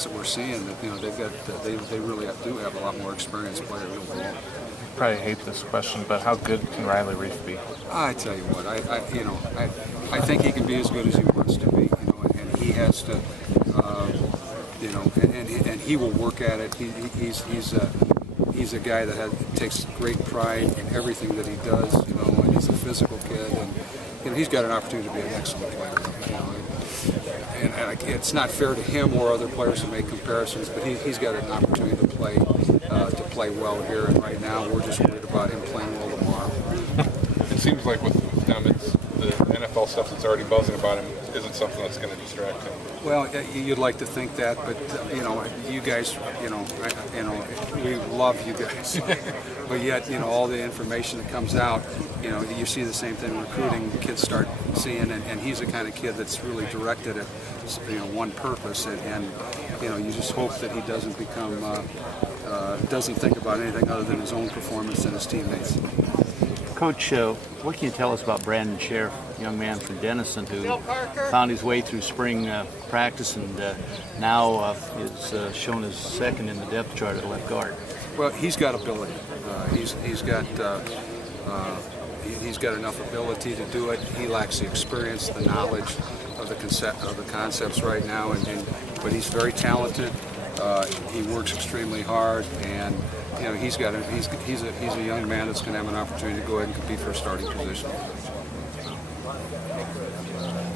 performance that we're seeing, that they've got they really do have a lot more experienced players overall. Probably hate this question, but how good can Riley Reese be? I tell you what, I think he can be as good as he wants to be, and he has to, and he will work at it. He's a guy that takes great pride in everything that he does, and he's a physical kid, and he's got an opportunity to be an excellent player, And it's not fair to him or other players to make comparisons, but he's got an opportunity to play well here. And right now, we're just worried about him playing well tomorrow. It seems like with him, it's the NFL stuff that's already buzzing about him isn't something that's going to distract him. Well, you'd like to think that, but you guys, we love you guys. But yet, all the information that comes out, you see the same thing in recruiting. Kids start seeing, and he's the kind of kid that's really directed at, one purpose, and you just hope that he doesn't become, doesn't think about anything other than his own performance and his teammates. Coach, what can you tell us about Brandon Sheriff, young man from Denison who found his way through spring practice and now is shown as second in the depth chart at left guard? Well, he's got ability. He's got enough ability to do it. He lacks the experience, the knowledge of the concepts right now, but he's very talented. He works extremely hard, and he's a young man that's going to have an opportunity to go ahead and compete for a starting position.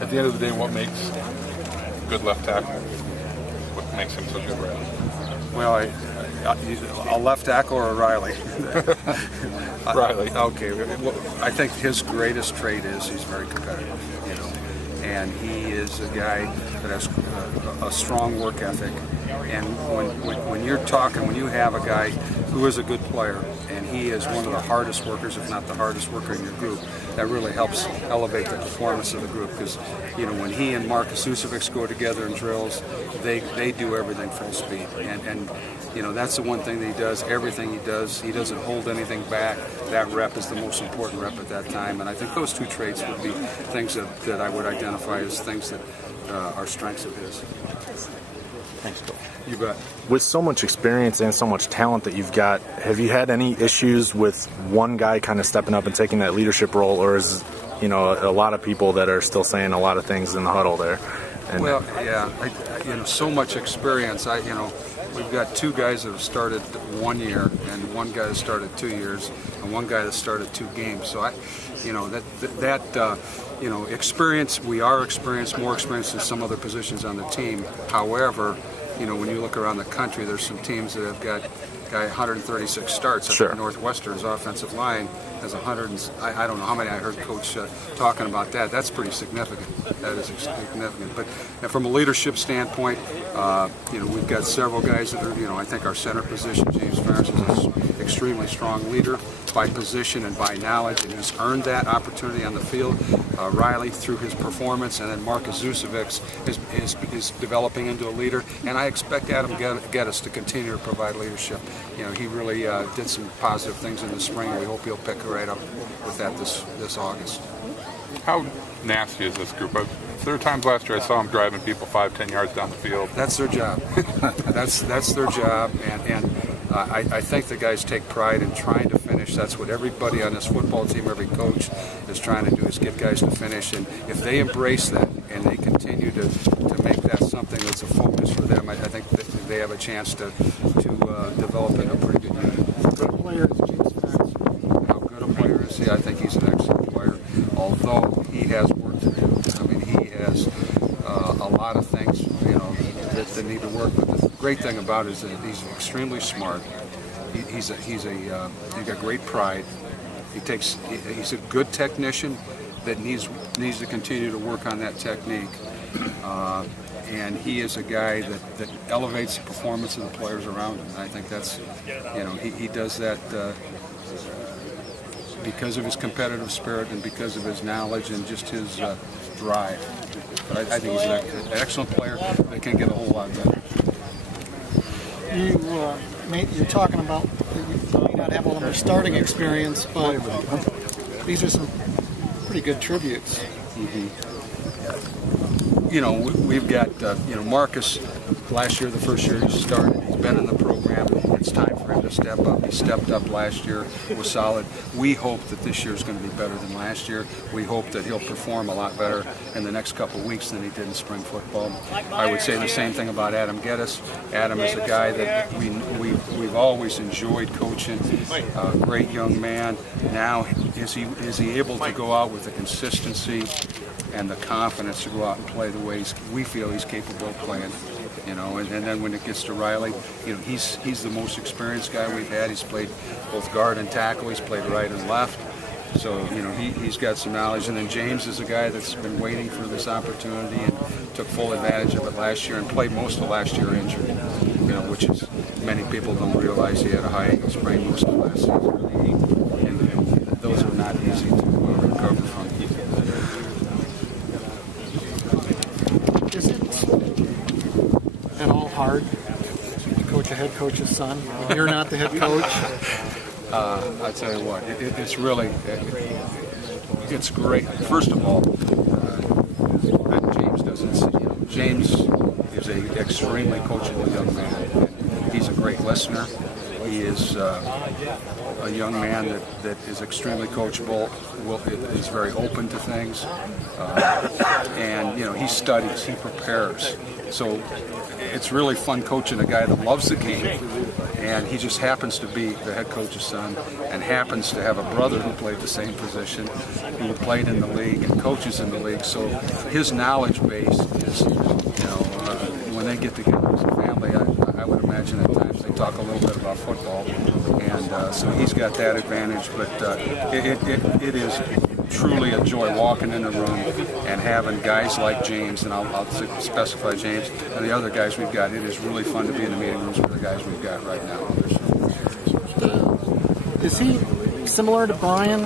At the end of the day, what makes a good left tackle? What makes him so good, Riley? Well, a left tackle or a Riley? Riley. Okay. Well, I think his greatest trait is he's very competitive. And he is a guy that has a strong work ethic. And when you're talking, when you have a guy who is a good player, and he is one of the hardest workers, if not the hardest worker in your group, that really helps elevate the performance of the group. Because when he and Marcus Zusevic go together in drills, they do everything full speed. And that's the one thing that he does. Everything he does, he doesn't hold anything back. That rep is the most important rep at that time. And I think those two traits would be things that I would identify as things that are strengths of his. Thanks, Bill. You bet. With so much experience and so much talent that you've got, have you had any issues with one guy kind of stepping up and taking that leadership role, or is a lot of people that are still saying a lot of things in the huddle there? Well, yeah, so much experience. We've got two guys that have started 1 year, and one guy that started 2 years, and one guy that started 2 games. So experience. We are experienced, more experienced than some other positions on the team. However, when you look around the country, there's some teams that have got 136 starts. Sure. Northwestern's offensive line has 100. I don't know how many I heard Coach talking about that. That's pretty significant. That is significant. But from a leadership standpoint, we've got several guys that are. I think our center position, James Ferris, is an extremely strong leader by position and by knowledge, and he's earned that opportunity on the field. Riley, through his performance, and then Marcus Zusevic is developing into a leader, and I expect Adam Geddes to continue to provide leadership. He really did some positive things in the spring. We hope he'll pick right up with that this August. How nasty is this group? There were times last year I saw them driving people 5-10 yards down the field. That's their job. that's their job, and I think the guys take pride in trying to finish. That's what everybody on this football team, every coach, is trying to do, is get guys to finish. And if they embrace that and they continue to make that something that's a focus for them, I think that they have a chance to develop in a pretty good unit. How good a player is James Ferris? How good a player is he? I think he's an excellent player, although he has work to do. I mean, he has a lot of things, that need to work. But the great thing about it is that he's extremely smart. He's got great pride. He's a good technician that needs to continue to work on that technique. And he is a guy that elevates the performance of the players around him. And I think that's, he does that because of his competitive spirit and because of his knowledge and just his drive. But I think he's an excellent player that can get a whole lot better. You're talking about you may not have all of their starting experience, but these are some pretty good tributes. Mm-hmm. we've got Marcus. Last year, the first year he started, he's been in the program. It's time for him to step up. He stepped up last year, was solid. We hope that this year is going to be better than last year. We hope that he'll perform a lot better in the next couple of weeks than he did in spring football. I would say the same thing about Adam Geddes. Adam is a guy that we've always enjoyed coaching. Great young man. Now, is he able to go out with the consistency and the confidence to go out and play the way we feel he's capable of playing? And then when it gets to Riley, he's the most experienced guy we've had. He's played both guard and tackle. He's played right and left. So, he's got some knowledge. And then James is a guy that's been waiting for this opportunity and took full advantage of it last year and played most of last year injured, which is many people don't realize he had a high ankle sprain most of last season. And those are not easy to recover from. Is it at all hard to coach a head coach's son? You're not the head coach. I tell you what, it's really, it's great. First of all, James doesn't. James is an extremely coachable young man. He's a great listener. He is a young man that is extremely coachable. Is very open to things, and he studies. He prepares. So it's really fun coaching a guy that loves the game, and he just happens to be the head coach's son, and happens to have a brother who played the same position, who played in the league and coaches in the league. So his knowledge base is, when they get together as a family, I would imagine at times they talk a little bit about football, and so he's got that advantage. But it is truly a joy walking in the room and having guys like James, and I'll specify James, and the other guys we've got. It is really fun to be in the meeting rooms with the guys we've got right now. Is he similar to Brian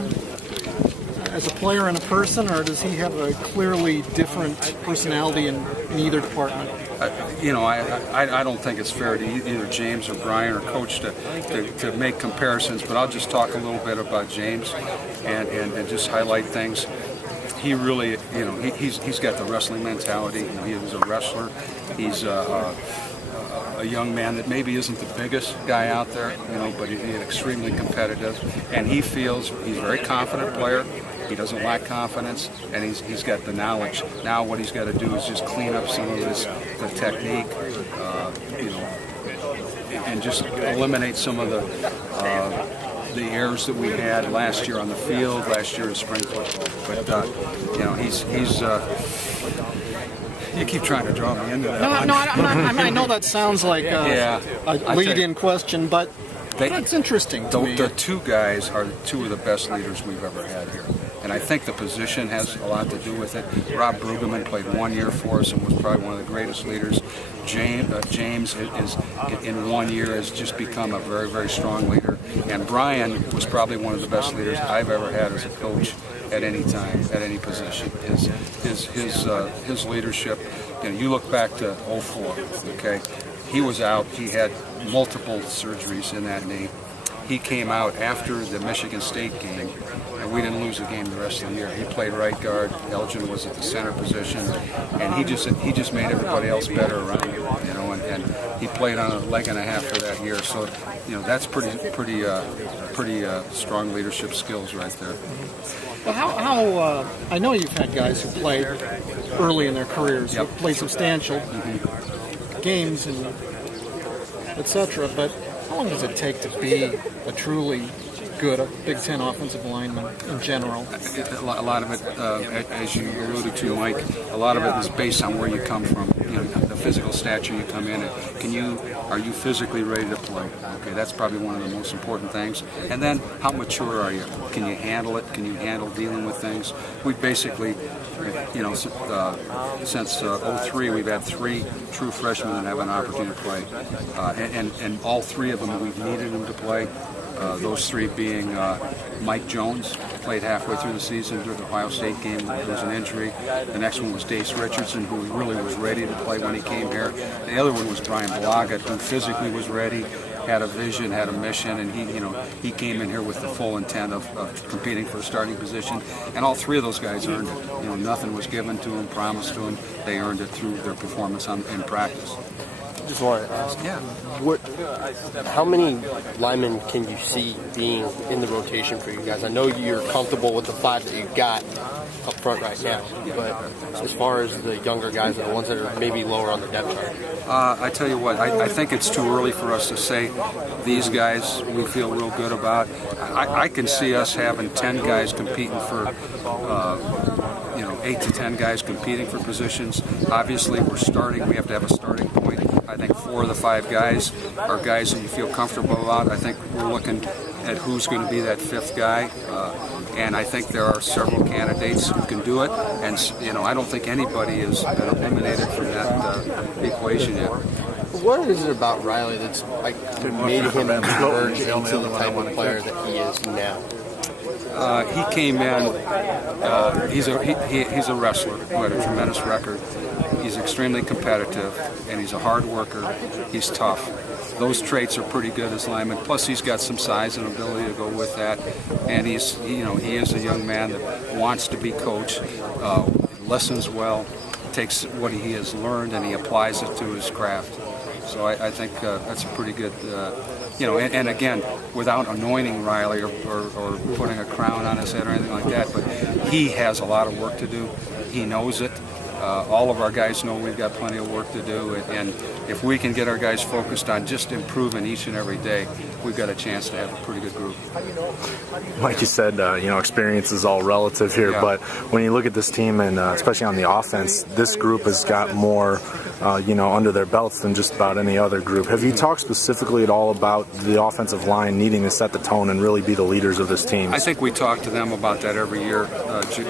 as a player and a person, or does he have a clearly different personality in either department? I don't think it's fair to either James or Brian or Coach to make comparisons, but I'll just talk a little bit about James and just highlight things. He really, he's got the wrestling mentality. He was a wrestler. He's a young man that maybe isn't the biggest guy out there, but he's extremely competitive, and he feels he's a very confident player. He doesn't lack confidence, and he's got the knowledge. Now what he's got to do is just clean up some of the technique, and just eliminate some of the errors that we had last year on the field, last year in spring football. But he's you keep trying to draw me into that. No, I know that sounds like a lead-in question, but that's interesting to me. The two guys are two of the best leaders we've ever had here. And I think the position has a lot to do with it. Rob Brueggemann played 1 year for us and was probably one of the greatest leaders. James is in 1 year has just become a very, very strong leader. And Brian was probably one of the best leaders I've ever had as a coach at any time, at any position. His leadership. You look back to 2004. Okay, he was out. He had multiple surgeries in that knee. He came out after the Michigan State game, and we didn't lose a game the rest of the year. He played right guard. Elgin was at the center position, and he just made everybody else better around him. And he played on a leg and a half for that year. So, that's pretty strong leadership skills right there. Well, how I know you've had guys who played early in their careers, who played substantial games and etc. But how long does it take to be a truly good Big Ten offensive lineman in general? A lot of it, as you alluded to, Mike, a lot of it is based on where you come from. The physical stature you come in at. Are you physically ready to play? Okay, that's probably one of the most important things. And then, how mature are you? Can you handle it? Can you handle dealing with things? We basically, since 2003, we've had 3 true freshmen that have an opportunity to play, and all 3 of them we've needed them to play. Those 3 being Mike Jones, played halfway through the season during the Ohio State game. There was an injury. The next one was Dace Richardson, who really was ready to play when he came here. The other one was Brian Balaga, who physically was ready had a vision, had a mission, and he came in here with the full intent of competing for a starting position. And all three of those guys earned it. Nothing was given to them, promised to them. They earned it through their performance in practice. Just wanted to ask, Yeah. how many linemen can you see being in the rotation for you guys? I know you're comfortable with the 5 that you got up front right now, but as far as the younger guys and the ones that are maybe lower on the depth chart, I tell you what, I think it's too early for us to say these guys we feel real good about. I can see us having 10 guys competing for 8 to 10 guys competing for positions. Obviously, we have to have a starting point. I think 4 of the 5 guys are guys that you feel comfortable about. I think we're looking at who's going to be that 5th guy, and I think there are several candidates who can do it. And I don't think anybody has been eliminated from that equation yet. what is it about Riley that's made him emerge into the type of player that he is now? He came in. He's a wrestler who had a tremendous record. He's extremely competitive, and he's a hard worker. He's tough. Those traits are pretty good as lineman. Plus, he's got some size and ability to go with that. And he is a young man that wants to be coached, listens well, takes what he has learned, and he applies it to his craft. So I think that's a pretty good. And again, without anointing Riley or putting a crown on his head or anything like that, but he has a lot of work to do. He knows it. All of our guys know we've got plenty of work to do, and if we can get our guys focused on just improving each and every day, we've got a chance to have a pretty good group. Like you said, experience is all relative here, Yeah. but when you look at this team, and especially on the offense, this group has got more, under their belts than just about any other group. Have you talked specifically at all about the offensive line needing to set the tone and really be the leaders of this team? I think we talk to them about that every year,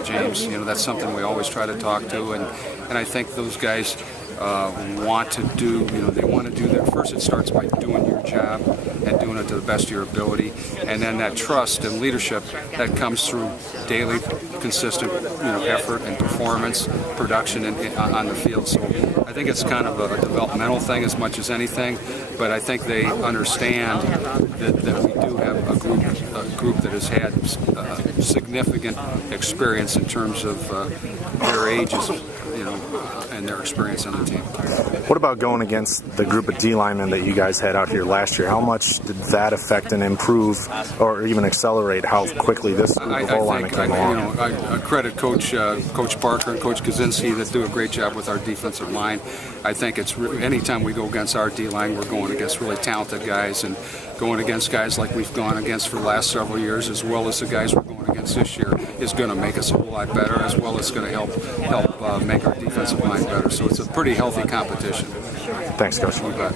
James. That's something we always try to talk to, and I think those guys want to do, they want to do that. First, it starts by doing your job and doing it to the best of your ability, and then that trust and leadership that comes through daily, consistent, effort and performance, production on the field. So I think it's kind of a developmental thing as much as anything, but I think they understand that we do have a group that has had significant experience in terms of their ages, and their experience on the team. What about going against the group of D linemen that you guys had out here last year? How much did that affect and improve, or even accelerate how quickly this group of O-linemen came along? I credit Coach Parker and Coach Kaczynski that do a great job with our defensive line. I think anytime we go against our D line, we're going against really talented guys, and going against guys like we've gone against for the last several years, as well as the guys we're going against this year, is going to make us a whole lot better, as well as going to help make our defensive line better. So it's a pretty healthy competition. Thanks, Coach. You bet.